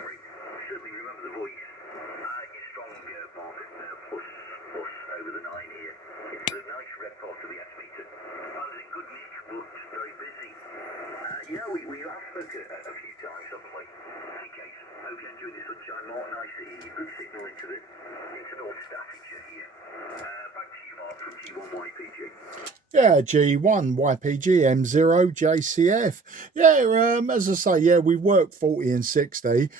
memory. I certainly remember the voice. You're strong, Mark. Plus over the 9 here. It's a nice red part of the S meter. I was in good nick, but very busy. Yeah, we have spoken a few times, haven't we? In any case, hope you're enjoying the sunshine, Mark. Nice to hear you. Good signal into North Staffordshire here. Back to you, Mark, from G1YPG. Yeah, G1YPG M0JCF. Yeah, as I say, yeah, we work 40 and 60.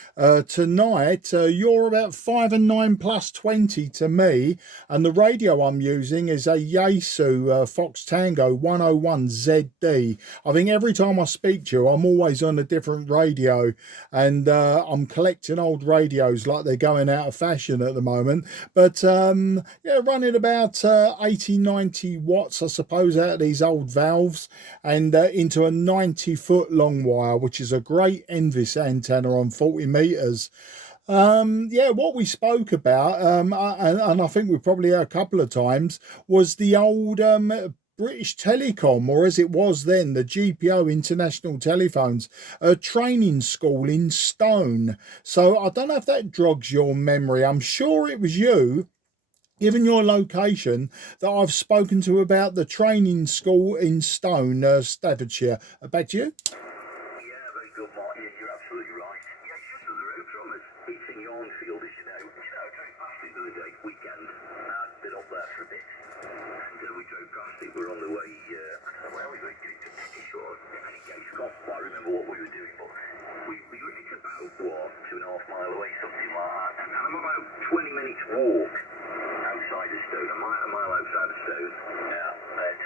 Tonight, you're about 5 and 9 plus 20 to me, and the radio I'm using is a Yaesu Fox Tango 101ZD. I think every time I speak to you, I'm always on a different radio, and I'm collecting old radios like they're going out of fashion at the moment. But yeah, running about 80, 90 watts, I suppose, out of these old valves and into a 90-foot long wire, which is a great Envis antenna on 40 meters. Yeah, what we spoke about, and I think we probably a couple of times, was the old British Telecom, or as it was then, the GPO International Telephones, a training school in Stone. So I don't know if that jogs your memory. I'm sure it was you, given your location, that I've spoken to about the training school in Stone, Staffordshire. Back to you. Yeah, very good, Mark. Yeah, you're absolutely right. Yeah, it's just up the road from us. It's in Yarnfield, as you know. I drove past it the other day, weekend. I'd been up there for a bit. And we drove past it. We're on the way, I don't know where we were going to finish, or in any case, can't quite remember what we were doing, but it's about, what, 2.5 miles away, something like that. And I'm about 20 minutes walk outside of Stone, a mile outside of Stone,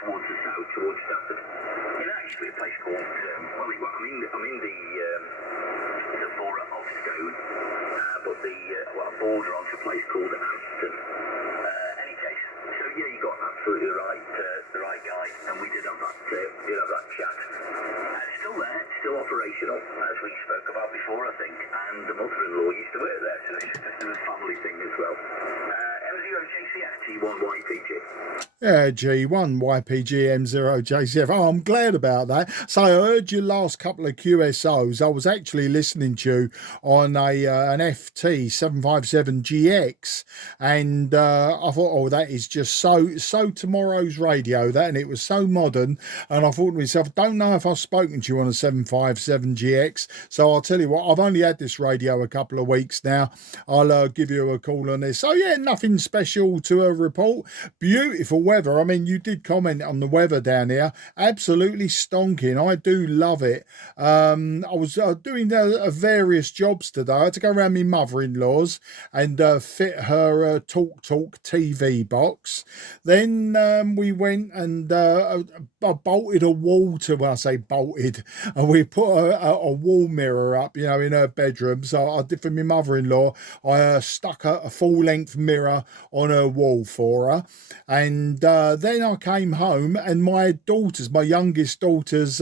towards the south, towards Stafford. In actually a place called, I'm in the borough of Stone, but I border onto a place called Aston. Any case, so yeah, you got absolutely the right guy, and we did have that chat. It's still there, it's still operational, as we spoke about before, I think, and the mother-in-law used to work there, so it's a family thing as well. M0JCF, G1YPG. Yeah, G1YPG M0JCF. Oh, I'm glad about that. So I heard your last couple of QSOs. I was actually listening to you on an FT-101ZD, and I thought, oh, that is just so tomorrow's radio, that, and it was so modern. And I thought to myself, I don't know if I've spoken to you on a 757GX. So I'll tell you what, I've only had this radio a couple of weeks now. I'll give you a call on this. So yeah, nothing special to report. Beautiful weather. I mean, you did comment on the weather down here. Absolutely stonking. I do love it. I was doing various jobs today. I had to go around my mother-in-law's and fit her Talk TV box. Then we went and I bolted a wall to, when I say bolted, and we put a wall mirror up, you know, in her bedroom. So I did for my mother-in-law. I stuck a full-length mirror on her wall for her, and then I came home, and my youngest daughter's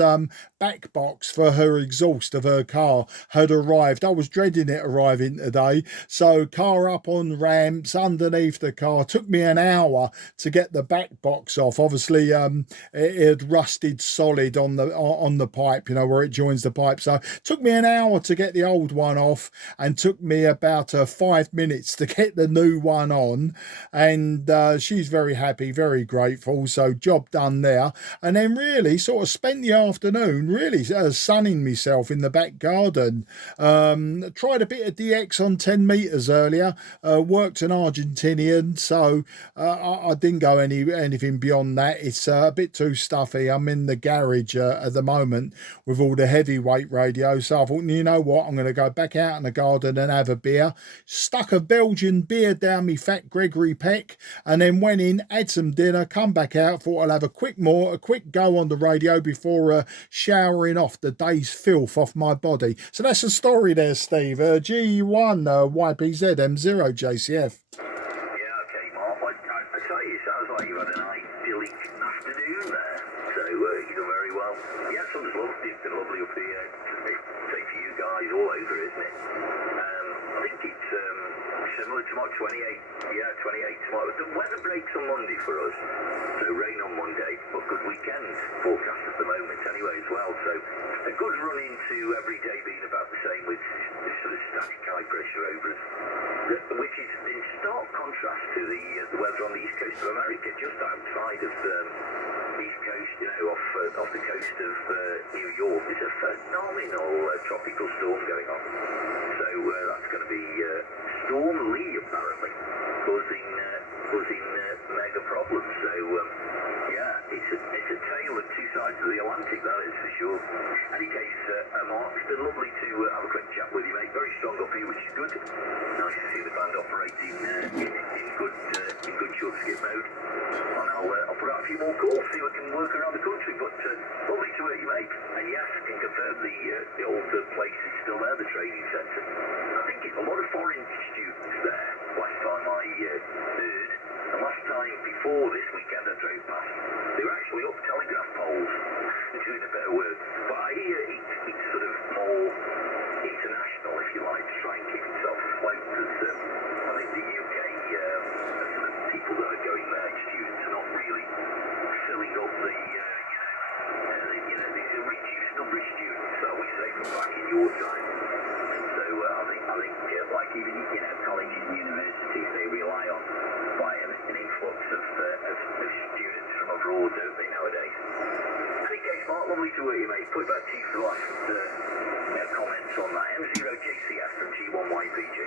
back box for her exhaust of her car had arrived. I was dreading it arriving today. So car up on ramps, underneath the car. Took me an hour to get the back box off. Obviously, it had rusted solid on the pipe, you know, where it joins the pipe. So took me an hour to get the old one off, and took me about 5 minutes to get the new one on. And she's very happy, very grateful. So job done there. And then really sort of spent the afternoon really sunning myself in the back garden. Tried a bit of DX on 10 meters earlier. Worked an Argentinian, so I didn't go anything beyond that. It's a bit too stuffy. I'm in the garage at the moment with all the heavyweight radios. So I thought, you know what, I'm going to go back out in the garden and have a beer. Stuck a Belgian beer down me fat Gregory Peck, and then went in, had some dinner, come back out, thought I'll have a quick go on the radio before showering off the day's filth off my body. So that's the story there, Steve. G1YPZ M0JCF. Yeah, okay, Mark. I tell you, it sounds like you had an idyllic afternoon there. So you done very well. Yeah, sun's lovely. It's been lovely up here. Same for you guys all over, isn't it? I think it's similar tomorrow, 28. Yeah, 28 tomorrow. The weather breaks on Monday for us. So rain on Monday, but good weekend forecast at the moment anyway as well. So a good run into every day being about the same with this sort of static coast of New York, there's a phenomenal tropical storm going on. So that's going to be Storm Lee, apparently, causing mega problems. So yeah, it's a tale of two sides of the Atlantic, that is for sure. Any case, Mark, it's been lovely to have a quick chat with you, mate. Very strong up here, which is good. Nice to see the band operating in good short skip mode. And I'll put out a few more calls, see what can work around the country. But lovely to you, mate. And yes, I can confirm the old place is still there, the training centre. I think it's a lot of foreign students there. Last time I heard. The last time before this weekend I drove past, they were actually up telegraph poles doing a bit of work. But I hear it's sort of more international, if you like, to try and keep itself afloat. Because I think the UK sort of people that are going there, students, are not really filling up the reduced number of students that we say from back in your time. So I think like even colleges and universities, they rely on quite an influx of students from abroad, don't they, nowadays? Any case, Mark, lovely to hear you, mate. Put back to you for the last comments on that. M0JCF from G1YPG.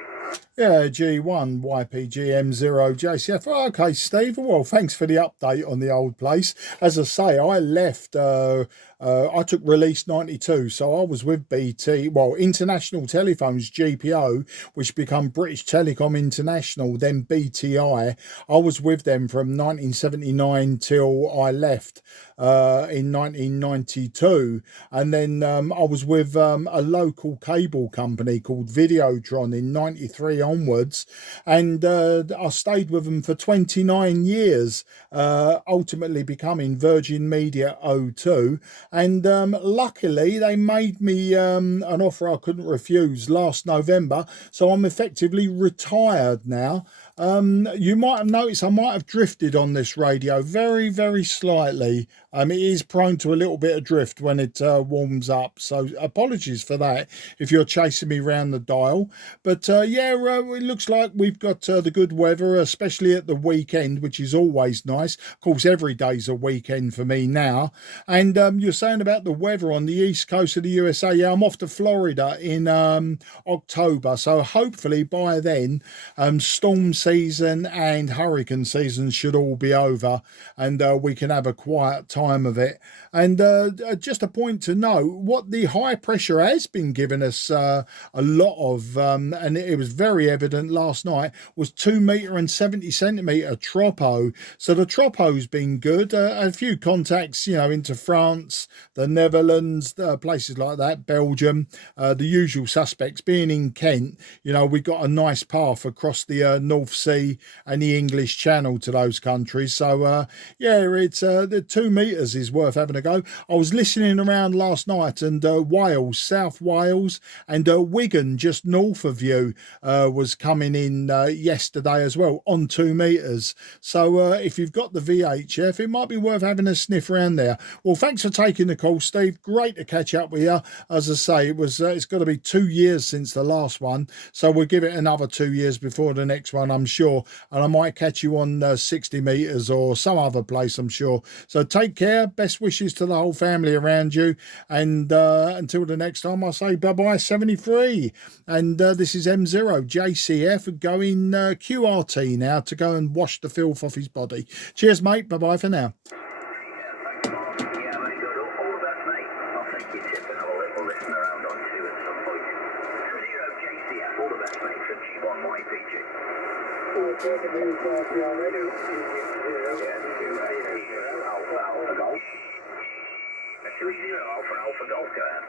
Yeah, G1YPG M0JCF. Oh, okay, Steve. Well, thanks for the update on the old place. As I say, I left. I took release 92, so I was with BT, well, International Telephones, GPO, which become British Telecom International, then BTI. I was with them from 1979 till I left in 1992, and then I was with a local cable company called Videotron in 93 onwards, and I stayed with them for 29 years, ultimately becoming Virgin Media O2. And luckily they made me an offer I couldn't refuse last November, so I'm effectively retired now. You might have noticed I might have drifted on this radio very, very slightly. It is prone to a little bit of drift when it warms up, so apologies for that if you're chasing me round the dial. But yeah, it looks like we've got the good weather, especially at the weekend, which is always nice. Of course, every day's a weekend for me now. And you're saying about the weather on the east coast of the USA. Yeah, I'm off to Florida in October, so hopefully by then storm season and hurricane season should all be over, and we can have a quiet time of it. And just a point to know, what the high pressure has been giving us a lot of, and it was very evident last night, was 2-meter-and-70-centimeter tropo. So the tropo's been good. A few contacts, into France, the Netherlands, places like that, Belgium, the usual suspects. Being in Kent, we got a nice path across the North Sea and the English Channel to those countries. So yeah, it's the 2 meters is worth having a go. I was listening around last night, and Wales, South Wales, and Wigan, just north of you, was coming in yesterday as well on 2 meters. So if you've got the VHF, it might be worth having a sniff around there. Well, thanks for taking the call, Steve. Great to catch up with you. As I say, it was it's got to be 2 years since the last one, so we'll give it another 2 years before the next one, I'm sure. And I might catch you on 60 meters or some other place, I'm sure. So take care. Best wishes to the whole family around you. And until the next time, I say bye-bye, 73. And this is M0JCF going QRT now to go and wash the filth off his body. Cheers, mate. Bye-bye for now. Alpha Golf.